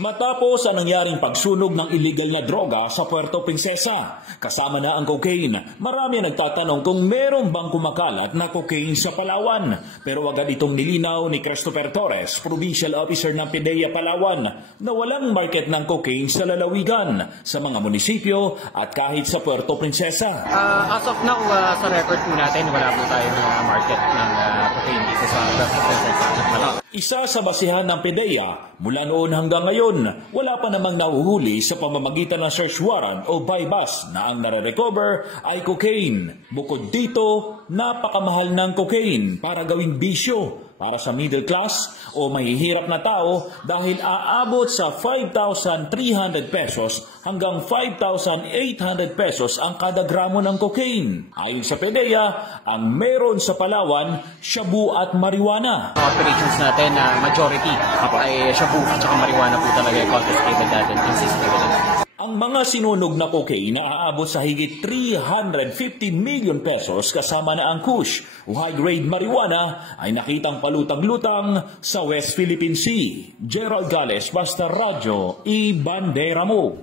Matapos ang nangyaring pagsunog ng illegal na droga sa Puerto Princesa, kasama na ang cocaine, marami ang nagtatanong kung meron bang kumakalat na cocaine sa Palawan. Pero agad itong nilinaw ni Christopher Torres, Provincial Officer ng PIDEA Palawan, na walang market ng cocaine sa lalawigan, sa mga munisipyo at kahit sa Puerto Princesa. As of now, sa record po natin, wala po tayong market ng cocaine dito sa Puerto Princesa. Isa sa basihan ng PIDEA, mula noon hanggang ngayon, wala pa namang nahuhuli sa pamamagitan ng search warrant o bypass na ang nare-recover ay cocaine. Bukod dito, napakamahal ng cocaine para gawing bisyo para sa middle class o mahihirap na tao dahil aabot sa 5,300 pesos hanggang 5,800 pesos ang kada gramo ng cocaine. Ayon sa PIDEA, ang meron sa Palawan, shabu at marijuana. Operations natin, majority ay shabu at saka marijuana po talaga yung confiscated natin in system evidence. Ang mga sinunog na cocaine na aabot sa higit 350 million pesos kasama na ang kush o high-grade marijuana ay nakitang palutang-lutang sa West Philippine Sea. Gerald Gales, Basta Radyo, Ibandera Mo.